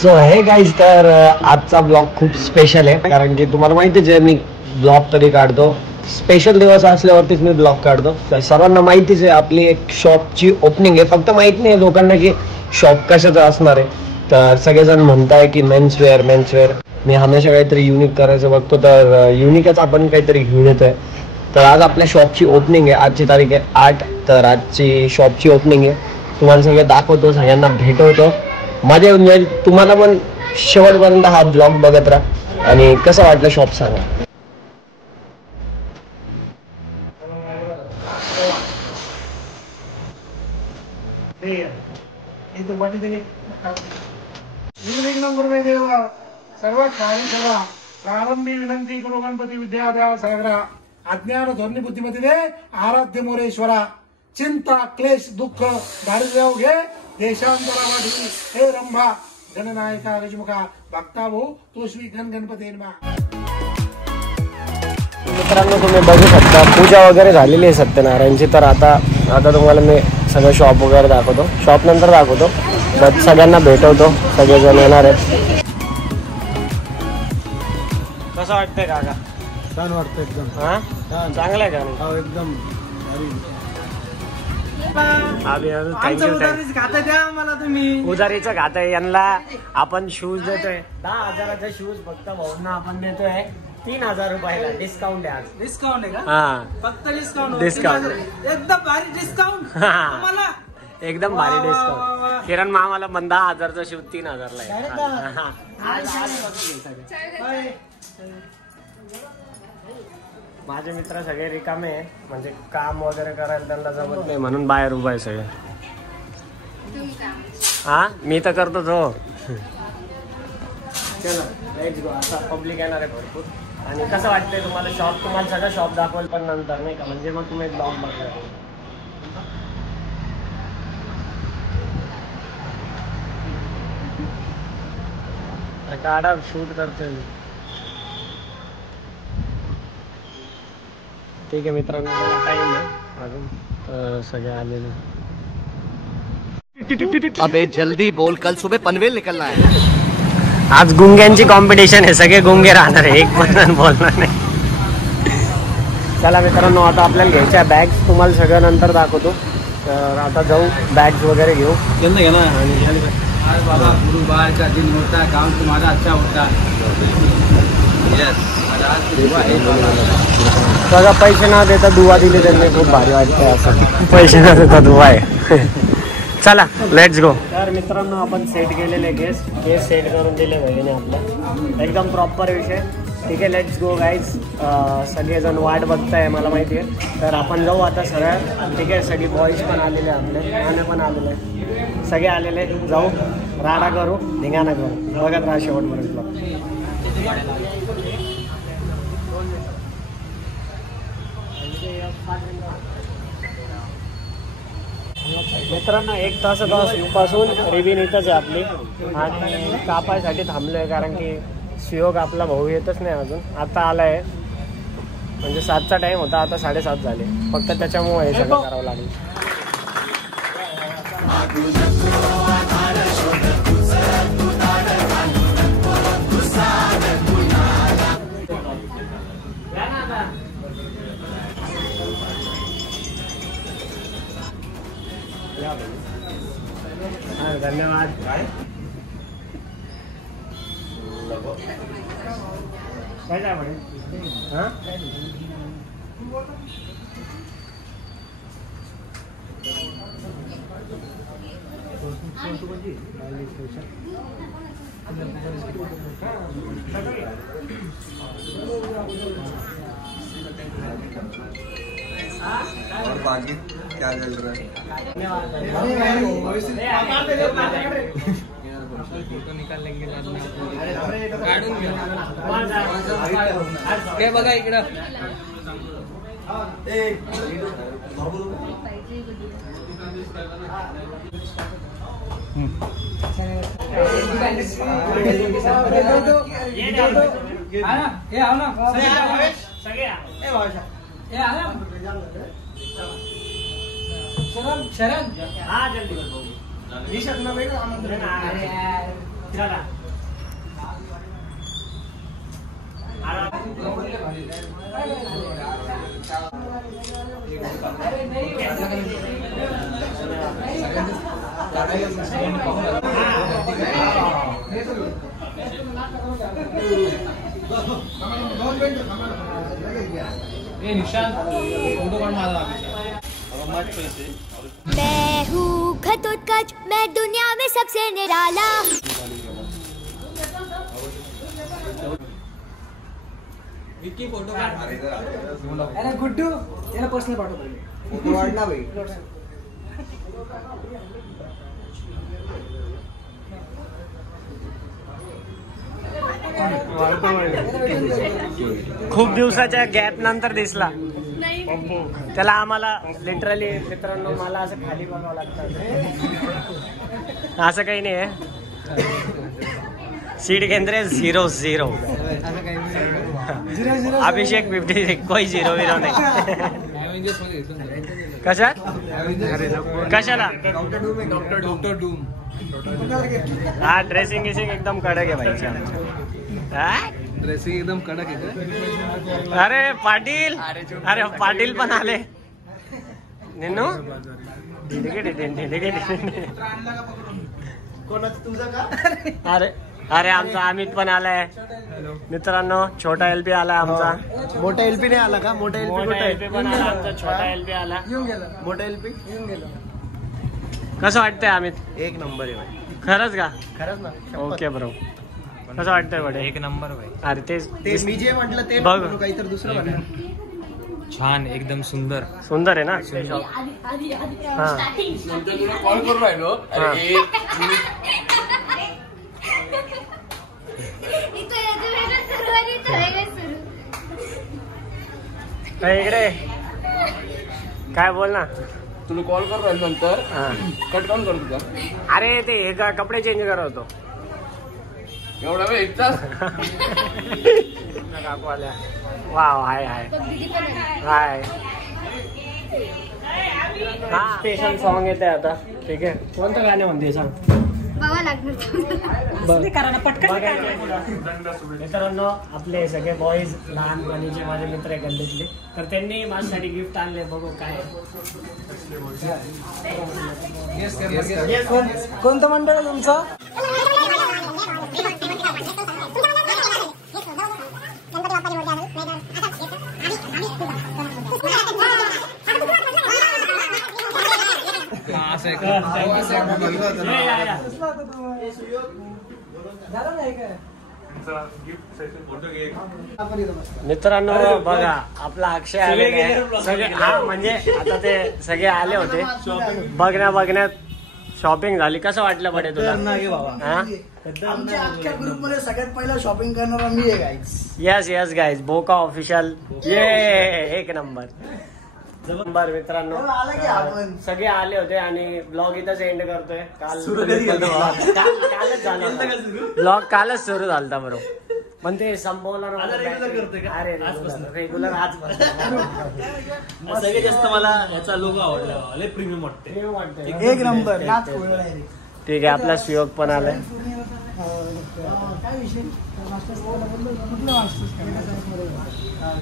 So हे guys, तर आजचा ब्लॉग खूप स्पेशल आहे कारण की तुम्हाला माहितीच आहे मी ब्लॉग तरी काढतो, स्पेशल दिवस असल्यावरतीच मी ब्लॉग काढतो. तर सर्वांना माहितीच आहे आपली एक शॉपची ओपनिंग आहे. फक्त माहित नाही लोकांना की शॉप कशाचं असणार आहे. तर सगळेजण म्हणताय की मेन्सवेअर मेन्सवेअर. मी हमेशा काहीतरी युनिक करायचं बघतो, तर युनिकच आपण काहीतरी घेऊन येतोय. तर आज आपल्या शॉपची ओपनिंग आहे. आजची तारीख आहे 8. तर आजची शॉपची ओपनिंग आहे. तुम्हाला सगळं दाखवतो, सगळ्यांना भेटवतो, मजा येऊन जाईल. तुम्हाला पण शेवटपर्यंत हा ब्लॉग बघत राहा. आणि कसं वाटलं शॉप सांगा. सर्व कार्य सेवा प्रारंभी विनंती करो गणपती विद्यादेव सागरा अज्ञान ध्वनी बुद्धिमती दे आराध्य मोरेश्वरा चिंता क्लेश दुःख दारिद्र्य घे देशांतरावाठी हे रंभा जननायका रजमुखा भक्ता भाऊ तोश्री गणपती मित्रांनो, तुम्ही बघू शकता पूजा वगैरे झालेली आहे सत्यनारायणची. तर आता तुम्हाला मी सगळं शॉप वगैरे दाखवतो, शॉप नंतर दाखवतो. तर सगळ्यांना भेटवतो, सगळेजण येणार आहेत. कसं वाटतंय काका? छान वाटतं एकदम. हा, चांगलं आहे का? हो एकदम. उजारीचं खात आहे यांना. आपण शूज देतोय 10,000चे शूज फक्त भाऊंना आपण देतोय 3,000 रुपयाला. डिस्काउंट आहे आज. डिस्काउंट आहे का? हा, फक्त डिस्काउंट. डिस्काउंट एकदम भारी डिस्काउंट. मला एकदम भारी डिस्काउंट. किरण मामाला पण 10,000चा शूज 3,000ला आहे. माझे मित्र सगळे रिकामे आहे, म्हणजे काम वगैरे करायला त्यांना जमत नाही म्हणून बाहेर उभा आहे सगळे. हा, मी तर करतोच हो. चला लेट्स गो. आता पब्लिक येणार आहे भरपूर. आणि कसं वाटतंय तुम्हाला शॉप? तुम्हाला सगळं शॉप दाखवलं पण नंतर नाही का, म्हणजे मग तुम्ही ब्लॉग बघा. गाडा शूट करतोय. ठीक आहे मित्रांनो, टाइम आहे अजून. सगळे आलेले. अबे जल्दी बोल, कल सुबह पनवेल निकलना है. आज गुंग्यांची कॉम्पिटिशन आहे, सगळे गुंगे राहणार आहे, एक पण बोलणार नाही. चला मित्रांनो, आता आपल्याला घ्यायच्या बॅग्स, तुम्हाला सगळं नंतर दाखवतो. तर आता जाऊ बॅग्स वगैरे घेऊ. गुरुवार का दिन होता है, काम तुम्हारा अच्छा होता है. सगळं पैसे ना देता दुवा दिले त्यांनी, खूप भारी वाटतंय असं. पैसे न देता दुवा आहे. चला लेट्स गो. तर मित्रांनो, आपण सेट केलेले गेस्ट सेट करून दिले बहिणी आपल्या, एकदम प्रॉपर विषय. ठीक आहे, लेट्स गो गाईज. सगळेजण वाट बघताय मला माहिती आहे. तर आपण जाऊ आता सगळ्या. ठीक आहे, सगळी बॉईज पण आलेले आपले, गाणे पण आलेले आहे, सगळे आलेले. जाऊ, राडा करू, धिंगाणा करू. बघत राहा शेवटपर्यंत. मित्रांनो, 1 तासापासून रिबीन इथंच आहे आपली. आणि कापायसाठी थांबलोय कारण की शिवक आपला भाऊ येतच नाही अजून. आता आलाय, म्हणजे 7चा टाइम होता, आता 7:30 झाले. फक्त त्याच्यामुळे हे सगळं करावं लागेल. धन्यवाद. काय काय म्हणे? हां, और बाकी क्या चल रहा है? फोटो निकाल लेंगे काय बघा इकडं. शरण हाँ जल्दी चला मैं हूँ घटोत्कच, मैं दुनिया में सबसे निराला। विक्की फोटो काढ. अरे गुड्डू याला पर्सनल पाठव पहिले. फोटो वाढ ना भाई. खूप दिवसाच्या गॅप नंतर दिसला त्याला. आम्हाला लिटरली मित्रांनो मला असं खाली बघावं लागतं. असं काही नाही आहे. सीट केंद्रे 0-0. अभिषेक 50 कोई 0-0 नाही. कशात कशाला डॉक्टर डूम. हा ड्रेसिंग गिसिंग एकदम कडक आहे भाईच्या. ड्रेसिंग एकदम कडक आहे. अरे पाटील, अरे पाटील पण आले. निन्नू अरे अरे आमचा अमित पण आलाय मित्रांनो. छोटा एलपी आला आमचा. मोठा एलपी नाही आला का? मोठा मोठा एलपी पण आला आमचा. छोटा एलपी आला. मोठा एलपी कसं वाटतंय अमित? एक नंबर आहे भाई. खरंच का? खरंच ना. Okay bro. कसं वाटतंय बडे? एक नंबर भाई. अरे तेच ते मी जे म्हटलं ते बघ. नको, काहीतरी दुसरं म्हणा. छान एकदम सुंदर. सुंदर आहे ना. हा कॉल करून राहिलो. हा. इकडे काय बोल ना. तुला कॉल करून राहिलो नंतर हा. कट काऊन करतो तुझा. अरे ते हे कपडे चेंज करत होतो. एवढा वेळ एक तास. काकू आल्या. वाव हाय हाय हाय. हा स्पेशल सॉन्ग येते आता. ठीक आहे कोणतं गाणं म्हणते सांग. मित्रांनो आपले सगळे बॉईज लहानपणीचे माझे मित्र आहे गल्लीतले तर त्यांनी माझ्यासाठी गिफ्ट आणले. बघू काय कोणतं मंडळ आहे तुमचं? मित्रांनो बघा आपला अक्षय आलेला आहे. सगळे हा म्हणजे आता ते सगळे आले होते. बघण्यात शॉपिंग झाली. कसं वाटलं बडे तुला? हा आमच्या ग्रुप मध्ये सगळ्यात पहिला शॉपिंग करणारा मी आहे गाईज. यस यस गाईज बोका ऑफिशियल. ये एक नंबर मित्रांनो. सगळे आले होते आणि ब्लॉग इथंच एंड करतोय. कालच झाला ब्लॉग. कालच सुरू झालता बरोबर पण ते संपवला. अरे रेग्युलर आजपासून. सगळ्यात जास्त मला याचा लोगो आवडला. प्रीमियम वाटते. एक नंबर. ठीक आहे आपला सुयोग पण आलाय. काय विषय